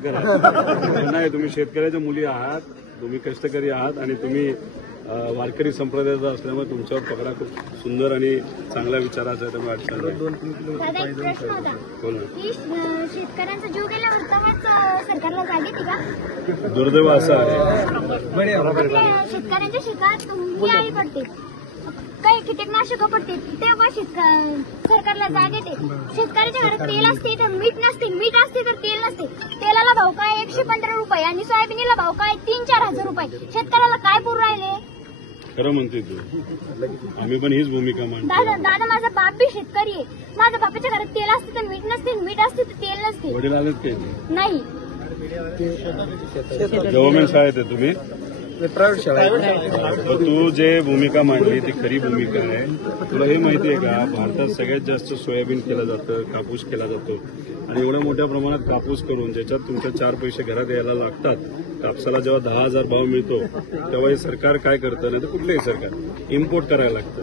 करा नाही, तुम्ही शेतकऱ्याच्या मुली आहात, तुम्ही कष्टकरी आहात आणि तुम्ही वारकरी संप्रदायाचा असल्यामुळे तुमच्यावर पकडा खूप सुंदर आणि चांगल्या विचाराचा आहे. त्यामुळे अडचण दादा एक प्रश्न होता की शेतकऱ्यांचा जीव गेल्यावर तेव्हाच सरकारला जाग येते का? दुर्दैव असं आहे शेतकऱ्यांच्या शेतात ही आई पडते, काही कीटकनाशक पडते, तेव्हा सरकारला जाग येते. शेतकऱ्याच्या घरात तेल असते तर मीठ नसते, मीठ असते तर तेल नसते. तेलाला भाव काय 115 रुपये आणि सोयाबीनला भाव काय 3-4 हजार रुपये. शेतकऱ्याला काय पुरू राहिले? खरं म्हणते तू, आम्ही पण हीच भूमिका मांडतो. दादा माझा बाप बी शेतकरी आहे. माझ्या बापाच्या घरात तेल असते तर मीठ नसते, मीठ असते तर तेल नसते. वडील आलेत काही नाही. गव्हर्नमेंट शाळेत आहे तुम्ही? प्रायव्हेट शाळा. तू जे भूमिका मांडली ती खरी भूमिका आहे. तुला हे माहिती आहे का, भारतात सगळ्यात जास्त सोयाबीन केलं जातं, कापूस केला जातो आणि एवढ्या मोठ्या प्रमाणात कापूस करून ज्याच्यात तुमच्या 4 पैसे घरात यायला लागतात. कापसाला जेव्हा 10,000 भाव मिळतो तेव्हा हे सरकार काय करतं, नाही तर कुठलंही सरकार इम्पोर्ट करायला लागतं.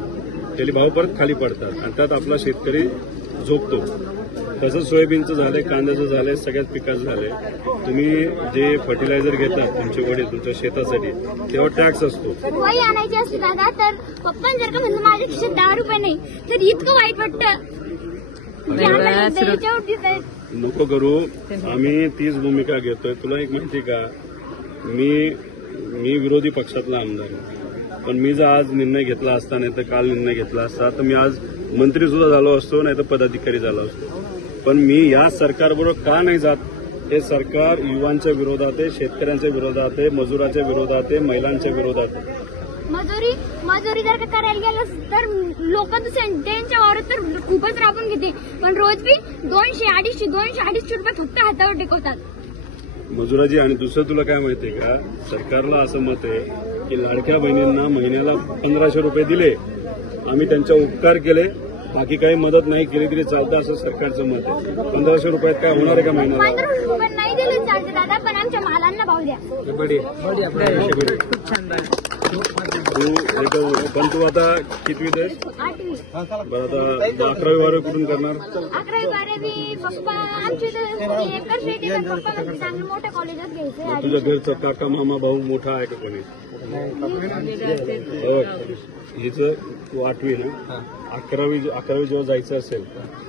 त्याचे भाव परत खाली पडतात आणि त्यात आपला शेतकरी झोपतो. तसंच सोयाबीनचं झालंय, कांद्याचं झालंय, सगळ्याच पिकाचं झालंय. तुम्ही जे फर्टिलायझर घेतात तुमचे वडील तुमच्या शेतासाठी तेव्हा टॅक्स असतो. वही आणायची असते दादा तर पप्पा जर का म्हणलं माझ्या खिशात 10 रुपये नाही तर इतकं वाईट वाटतं. नको करू, आम्ही तीच भूमिका घेतोय. तुला एक माहिती का, मी विरोधी पक्षातला आमदार आहे, पण मी जर आज निर्णय घेतला असता नाही तर काल निर्णय घेतला असता तर मी आज मंत्री सुद्धा झालो असतो, नाही तर पदाधिकारी झालो असतो. पण मी या सरकारबरोबर का नाही जात? हे सरकार युवांच्या विरोधात आहे, शेतकऱ्यांच्या विरोधात आहे, मजुराच्या विरोधात आहे, महिलांच्या विरोधात आहे. मजुरी जर का करायला गेलं तर लोक त्यांच्या वावरात तर खूपच राबून घेते, पण रोज बी 200-250 रुपये फक्त हातावर टेकवतात मजुराजी. आणि दुसरं तुला काय माहितीये का, सरकारला असं मत आहे की लाडक्या बहिणींना महिन्याला 1500 रुपये दिले, आम्ही त्यांच्या उपकार केले, बाकी काही मदत नाही केली तरी चालतं, असं सरकारचं मत आहे. 1500 रुपयात काय होणार आहे का महिन्याला? 1500 रुपये नाही दिले चालते दादा, पण आमच्या मालांना भाव द्या. पण तू आता कितवीत आहेस? 8वी. बरं, आता 11वी 12वी कुठून करणार? 11वी 12वी पप्पा आमची एकच रेटी तर पप्पा चांगलं मोठ्या कॉलेजात घ्यायचं. तुझ्या घरचा काका मामा भाऊ मोठा आहे का कोणी? हिचं तू 8वी ना, 11वी जेव्हा जायचं असेल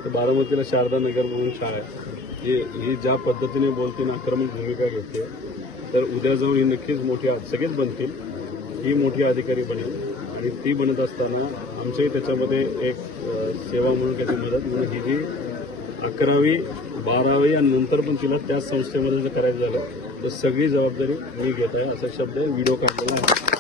तर बारामतीला शारदा नगर म्हणून शाळा आहे. ही ज्या पद्धतीने बोलते ना, आक्रमक भूमिका घेते, तर उद्या जाऊन ही नक्कीच मोठी, सगळेच बनतील, ही मोठी अधिकारी बनेल. आणि ती बनत असताना आमचंही त्याच्यामध्ये एक सेवा म्हणून त्याची मदत म्हणून ही जी 11वी 12वी आणि नंतर पण तिला त्याच संस्थेमध्ये जर करायचं झालं तर सगळी जबाबदारी मी घेत आहे, असा शब्द व्हिडिओ काढलेला आहे.